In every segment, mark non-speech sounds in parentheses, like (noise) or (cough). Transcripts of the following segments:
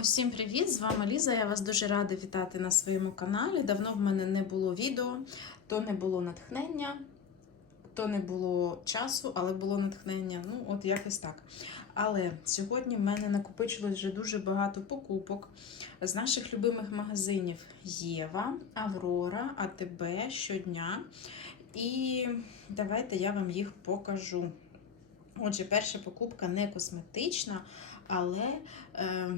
Усім привіт! З вами Ліза. Я вас дуже рада вітати на своєму каналі. Давно в мене не було відео, то не було натхнення, то не було часу, але було натхнення. Ну, от якось так. Але сьогодні в мене накопичилось вже дуже багато покупок з наших любимих магазинів Єва, Аврора, АТБ щодня. І давайте я вам їх покажу. Отже, перша покупка не косметична, але е,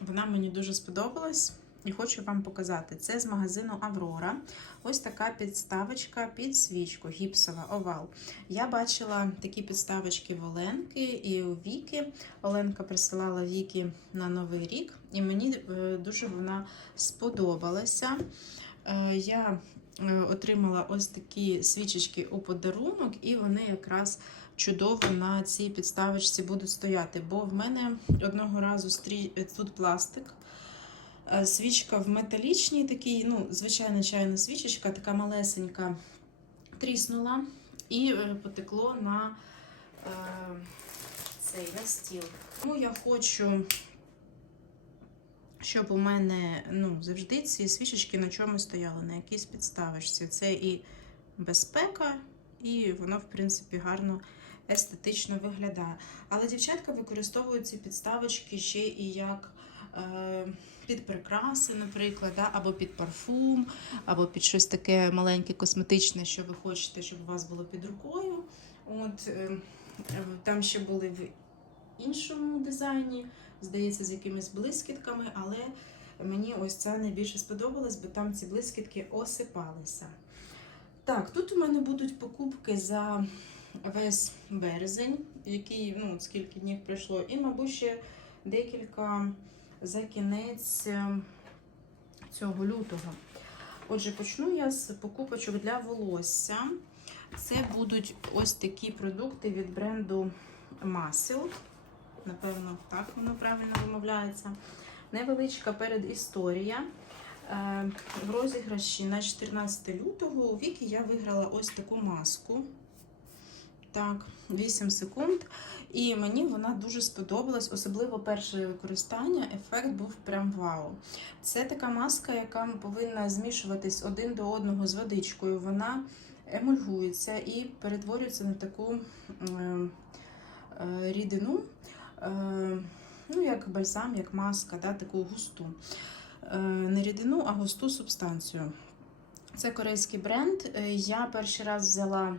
вона мені дуже сподобалась і хочу вам показати. Це з магазину Аврора. Ось така підставочка під свічку, гіпсова овал. Я бачила такі підставочки в Оленки і у Віки. Оленка присилала Віки на Новий рік, і мені е, дуже вона сподобалася. Е, Я е, отримала ось такі свічечки у подарунок, і вони якраз чудово на цій підставочці будуть стояти. Бо в мене одного разу стрі... тут пластик. е, Свічка в металічній такій, ну, звичайна чайна свічечка, така малесенька, тріснула і е, потекло на е, цей на стіл. Тому я хочу, щоб у мене ну, завжди ці свічечки на чому стояли, на якійсь підставочці. Це і безпека, і воно, в принципі, гарно естетично виглядає. Але дівчатка використовують ці підставочки ще і як е, під прикраси, наприклад, да? або під парфум, або під щось таке маленьке косметичне, що ви хочете, щоб у вас було під рукою. От, е, там ще були в іншому дизайні, здається, з якимись блискітками, але мені ось це найбільше сподобалось, бо там ці блискітки осипалися. Так, тут у мене будуть покупки за весь березень, який, ну, скільки днів пройшло, і, мабуть, ще декілька за кінець е, цього лютого. Отже, почну я з покупочок для волосся. Це будуть ось такі продукти від бренду Масел. Напевно, так воно правильно вимовляється. Невеличка передісторія. Е, В розіграші на 14 лютого у Вікі я виграла ось таку маску. Так, 8 секунд. І мені вона дуже сподобалась, особливо перше використання. Ефект був прям вау. Це така маска, яка повинна змішуватись один до одного з водичкою. Вона емульгується і перетворюється на таку е, е, рідину, е, ну, як бальзам, як маска, да, таку густу. Е, не рідину, а густу субстанцію. Це корейський бренд. Е, Я перший раз взяла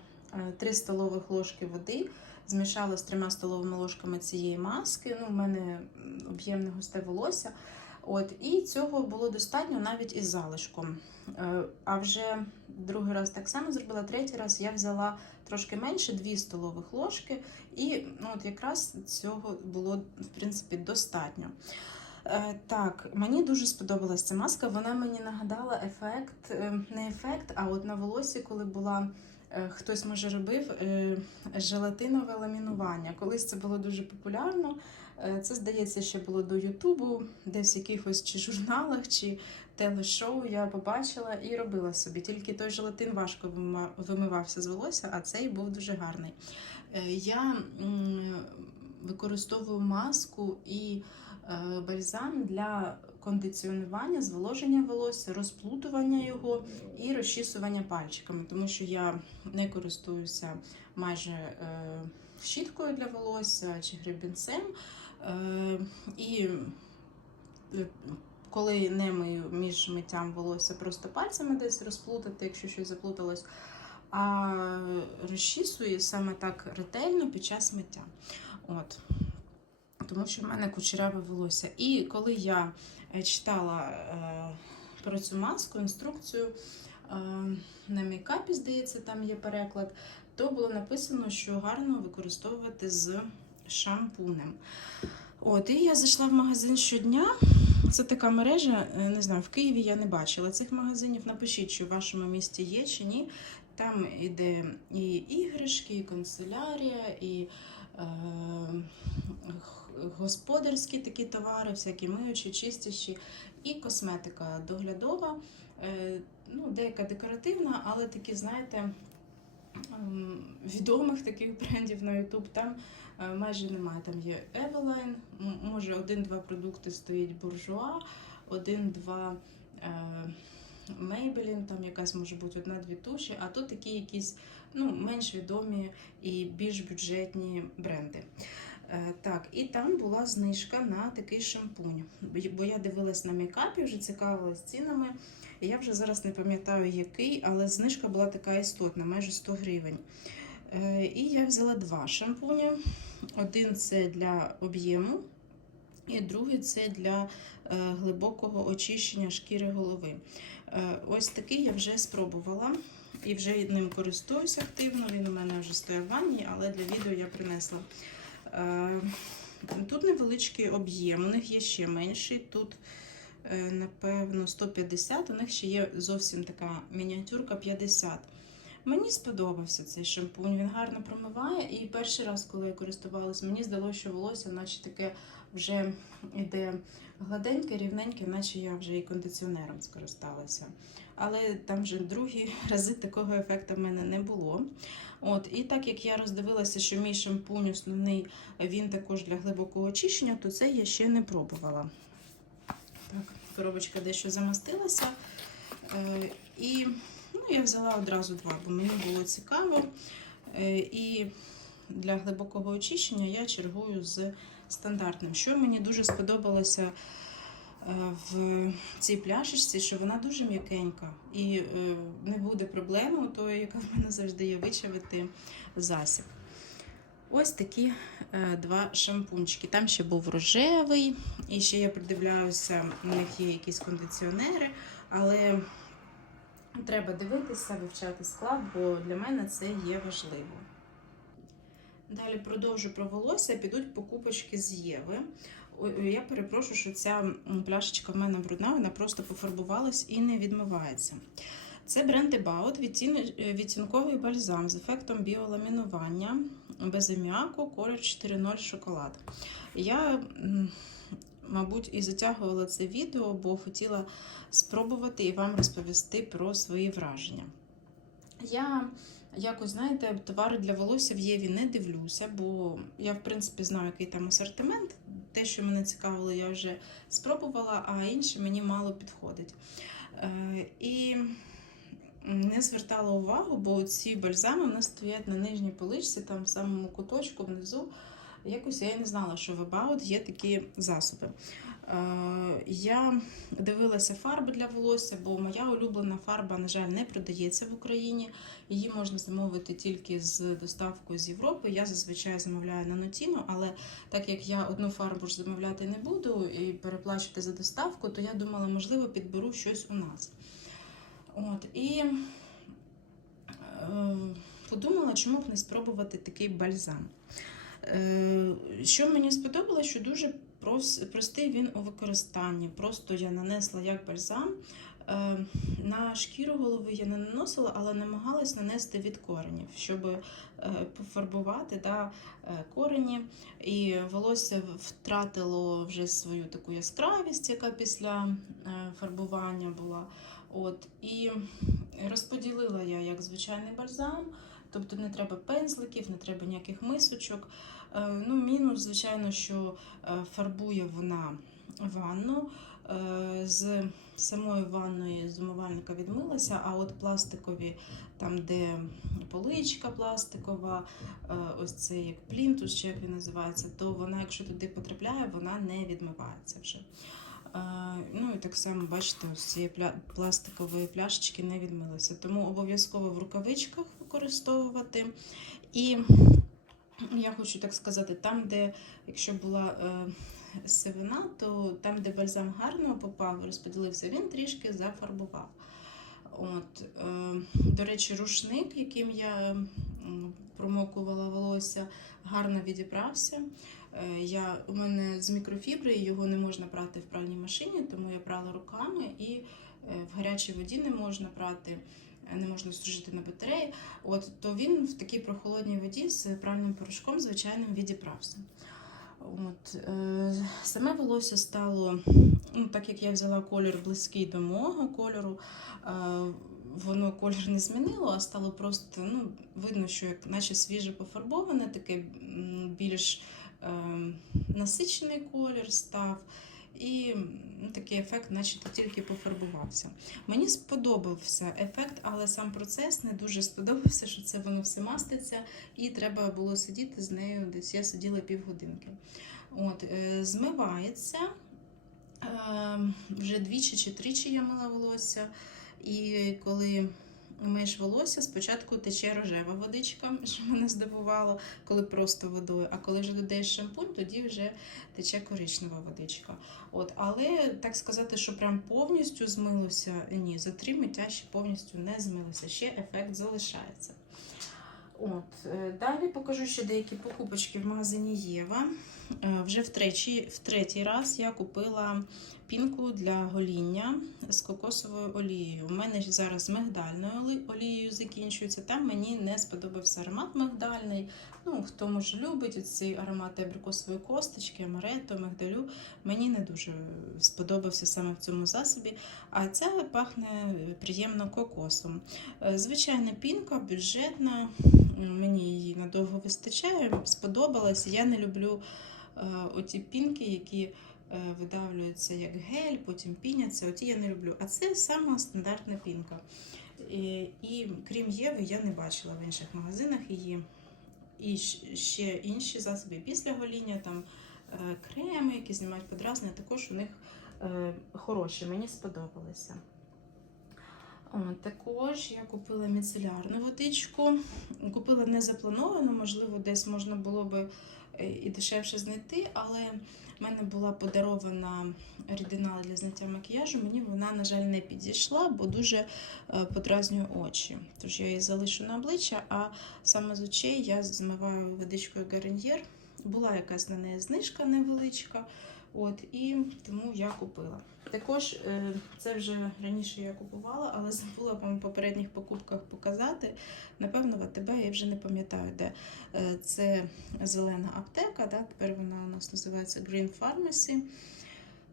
3 столових ложки води, змішала з 3 столовими ложками цієї маски. Ну, У мене об'ємне густе волосся. От, І цього було достатньо навіть із залишком. Е, А вже другий раз так само зробила, третій раз я взяла трошки менше 2 столових ложки, і ну, от якраз цього було в принципі достатньо. Е, Так, мені дуже сподобалася ця маска. Вона мені нагадала ефект, е, не ефект, а от на волосі, коли була. Е, Хтось може робив е, желатинове ламінування. Колись це було дуже популярно. Е, Це здається, ще було до Ютубу, десь в якихось чи журналах, чи телешоу я побачила і робила собі. Тільки той желатин важко вимивався з волосся, а цей був дуже гарний. Я використовую маску і бальзам для кондиціонування, зволоження волосся, розплутування його і розчісування пальчиками, тому що я не користуюся майже е, щіткою для волосся чи гребінцем. Е, і е, коли не мию між миттям волосся, просто пальцями десь розплутати, якщо щось заплуталось. А розчісую саме так ретельно під час миття. От. Тому що в мене кучеряве волосся. І коли я читала е, про цю маску, інструкцію е, на мейкапі, здається, там є переклад, то було написано, що гарно використовувати з шампунем. От, і я зайшла в магазин щодня. Це така мережа, е, не знаю, в Києві я не бачила цих магазинів. Напишіть, чи в вашому місті є чи ні. Там іде і іграшки, і канцелярія, і е, господарські такі товари, всякі миючі, чистящі, і косметика доглядова, е, ну, деяка декоративна, але такі, знаєте, ем, відомих таких брендів на YouTube. Там е, майже немає. Там є Eveline, може один-два продукти стоїть буржуа, один-два Maybelline, там якась може бути одна-дві туші, а тут такі якісь ну, менш відомі і більш бюджетні бренди. Е, Так, і там була знижка на такий шампунь. Бо- я дивилась на мейкапі, вже цікавилась цінами. Я вже зараз не пам'ятаю який, але знижка була така істотна, майже 100 гривень. Е, І я взяла два шампуні. Один це для об'єму, і другий це для е, глибокого очищення шкіри голови. Ось такий я вже спробувала і вже ним користуюсь активно. Він у мене вже стояв в ванні, але для відео я принесла. Е, Тут невеличкий об'єм, у них є ще менший. Тут, е, напевно, 150, у них ще є зовсім така мініатюрка 50. Мені сподобався цей шампунь, він гарно промиває. І перший раз, коли я користувалась, мені здалося, що волосся, наче таке вже йде гладеньке, рівненьке, наче я вже і кондиціонером скористалася. Але там вже другі (laughs) рази такого ефекту в мене не було. От, і так як я роздивилася, що мій шампунь основний він також для глибокого очищення, то це я ще не пробувала. Так, коробочка дещо замастилася. Е, і ну, я взяла одразу два, бо мені було цікаво. Е, і для глибокого очищення я чергую з стандартним. Що мені дуже сподобалося е, в цій пляшечці, що вона дуже м'якенька і е, не буде проблеми, тої, яка в мене завжди є, вичавити засіб. Ось такі два шампунчики. Там ще був рожевий, і ще я придивляюся, у них є якісь кондиціонери, але треба дивитися, вивчати склад, бо для мене це є важливо. Далі продовжу про волосся, підуть покупочки з Єви. Ой, Я перепрошую, що ця пляшечка в мене брудна, вона просто пофарбувалась і не відмивається. Це бренд About, е, відтінковий бальзам з ефектом біоламінування без аміаку, колір 4.0 шоколад. Я, мабуть, і затягувала це відео, бо хотіла спробувати і вам розповісти про свої враження. Я якось, знаєте, товари для волосся в Єві не дивлюся, бо я, в принципі, знаю, який там асортимент. Те, що мене цікавило, я вже спробувала, а інше мені мало підходить. Е, І не звертала увагу, бо ці бальзами в нас стоять на нижній поличці, там в самому куточку внизу. Якось я не знала, що в About є такі засоби. Е, Я дивилася фарби для волосся, бо моя улюблена фарба, на жаль, не продається в Україні. Її можна замовити тільки з доставкою з Європи. Я зазвичай замовляю на Нотіно, але так як я одну фарбу ж замовляти не буду і переплачувати за доставку, то я думала, можливо, підберу щось у нас. От, і е, подумала, чому б не спробувати такий бальзам. Е, що мені сподобалося, що дуже простий він у використанні. Просто я нанесла як бальзам. Е, На шкіру голови я не наносила, але намагалась нанести від коренів, щоб е, пофарбувати да, корені. І волосся втратило вже свою таку яскравість, яка після фарбування була. От, і розподілила я як звичайний бальзам, тобто не треба пензликів, не треба ніяких мисочок. Е, Ну, мінус, звичайно, що е, фарбує вона ванну. Е, З самої ванної з умивальника відмилася, а от пластикові, там, де поличка пластикова, ось це як плінтус, чи як він називається, то вона, якщо туди потрапляє, вона не відмивається вже. Ну і так само, бачите, ось цієї пля- пластикової пляшечки не відмилася. Тому обов'язково в рукавичках використовувати. І я хочу так сказати, там, де, якщо була е, сивина, то там, де бальзам гарно попав, розподілився, він трішки зафарбував. От, е, до речі, рушник, яким я промокувала волосся, гарно відібрався. Е, Я, у мене з мікрофібри, його не можна прати в пральній машині, тому я прала руками і е, в гарячій воді не можна прати, е, не можна сушити на батареї. От, то він в такій прохолодній воді з пральним порошком звичайним відібрався. От, е, саме волосся стало, ну, так як я взяла колір близький до мого кольору, е, воно колір не змінило, а стало просто ну, видно, що як наче свіже пофарбоване, таке більш е, насичений колір став. І ну, такий ефект, наче то тільки пофарбувався. Мені сподобався ефект, але сам процес не дуже сподобався, що це воно все маститься, і треба було сидіти з нею. Десь я сиділа півгодинки. От, е, змивається. Е, вже двічі чи тричі я мила волосся. І коли миєш волосся, спочатку тече рожева водичка, (laughs) що мене здивувало, коли просто водою. А коли вже додаєш шампунь, тоді вже тече коричнева водичка. От, але так сказати, що прям повністю змилося, ні, за три миття ще повністю не змилося. Ще ефект залишається. От, е, далі покажу ще деякі покупочки в магазині Єва. Е, Вже в в третій раз я купила пінку для гоління з кокосовою олією. У мене зараз мигдальною олією закінчується. Там мені не сподобався аромат мигдальний. Ну, хто може любить цей аромат абрикосової косточки, амарето, мигдалю. Мені не дуже сподобався саме в цьому засобі. А ця пахне приємно кокосом. Е, Звичайна пінка, бюджетна. Мені її надовго вистачає, сподобалась. Я не люблю е, оті пінки, які видавлюються як гель, потім піняться. Оті я не люблю. А це сама стандартна пінка. І, і крім Єви, я не бачила в інших магазинах її. І ще інші засоби після гоління, там е, креми, які знімають подразнення, також у них е, хороші, мені сподобалися. Також я купила міцелярну водичку. Купила не заплановано, можливо, десь можна було би е, і дешевше знайти, але в мене була подарована рідина для зняття макіяжу. Мені вона, на жаль, не підійшла, бо дуже е, подразнює очі. Тож я її залишу на обличчя, а саме з очей я змиваю водичкою гарнієр. Була якась на неї знижка невеличка. От, і тому я купила. Також е, це вже раніше я купувала, але забула вам в попередніх покупках показати. Напевно, в АТБ я вже не пам'ятаю, де Е, це зелена аптека. Да? Тепер вона у нас називається Green Pharmacy.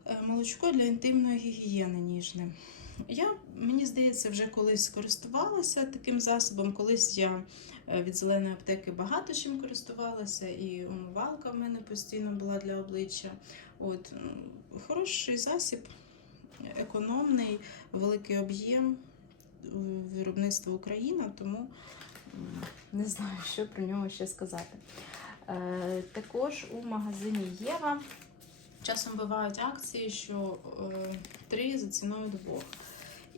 Е, Молочко для інтимної гігієни ніжне. Я, мені здається, вже колись користувалася таким засобом. Колись я е, від зеленої аптеки багато чим користувалася, і умивалка в мене постійно була для обличчя. От, хороший засіб, економний, великий об'єм е, виробництва Україна, тому не знаю, що про нього ще сказати. Е, також у магазині Єва часом бувають акції, що три за ціною двох.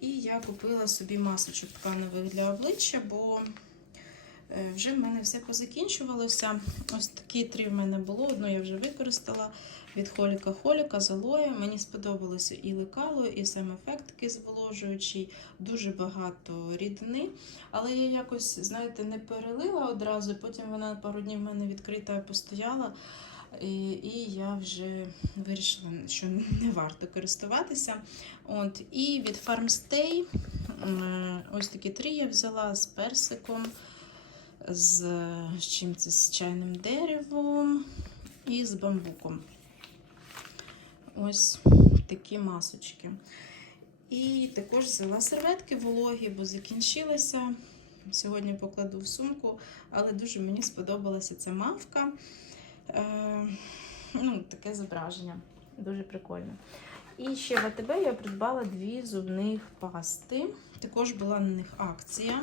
І я купила собі масочок тканевих для обличчя, бо е, вже в мене все позакінчувалося. Ось такі три в мене було. Одну я вже використала від Холіка Холіка з алоє. Мені сподобалося і лекало, і сам ефект такий зволожуючий, дуже багато рідини. Але я якось, знаєте, не перелила одразу, потім вона пару днів в мене відкрита постояла. І, і я вже вирішила, що не варто користуватися. От, і від Farmstay ось такі три я взяла з персиком, з, чим це з чайним деревом і з бамбуком. Ось такі масочки. І також взяла серветки вологі, бо закінчилися. Сьогодні покладу в сумку, але дуже мені сподобалася ця мавка. Е, ну, таке зображення. Дуже прикольно. І ще в АТБ я придбала дві зубних пасти. Також була на них акція.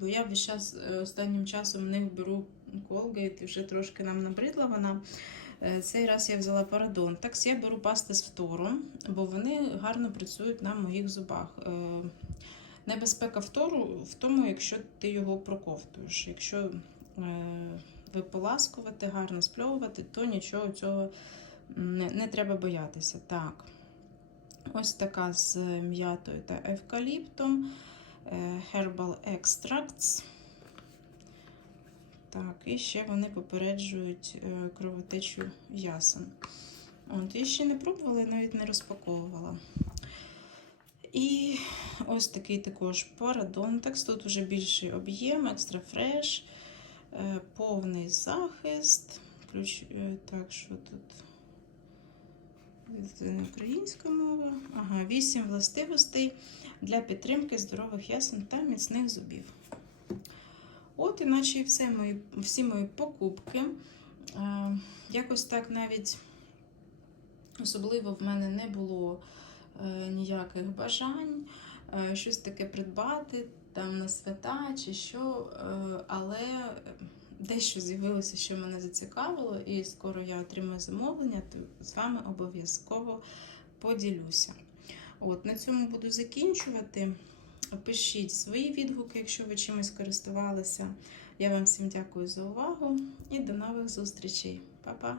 Бо я весь час е, останнім часом в них беру Colgate і вже трошки нам набридла вона. Е, Цей раз я взяла Parodontax. Я беру пасти з фтору, бо вони гарно працюють на моїх зубах. Е, Небезпека фтору в тому, якщо ти його проковтуєш. Якщо виполаскувати, гарно спльовувати, то нічого цього не, не треба боятися. Так. Ось така з м'ятою та евкаліптом. е, Herbal Extracts. Так, і ще вони попереджують е, кровотечу ясен. От, я ще не пробувала, навіть не розпаковувала. І ось такий також Parodontax. Тут вже більший об'єм, екстра фреш, повний захист. Ключ, е, так, що тут? Українська мова. Ага, 8 властивостей для підтримки здорових ясен та міцних зубів. От, іначе все мої, всі мої покупки. Е, якось так навіть особливо в мене не було е, ніяких бажань е, щось таке придбати там на свята чи що, е, але дещо з'явилося, що мене зацікавило, і скоро я отримаю замовлення, то з вами обов'язково поділюся. От, на цьому буду закінчувати. Пишіть свої відгуки, якщо ви чимось користувалися. Я вам всім дякую за увагу і до нових зустрічей. Па-па!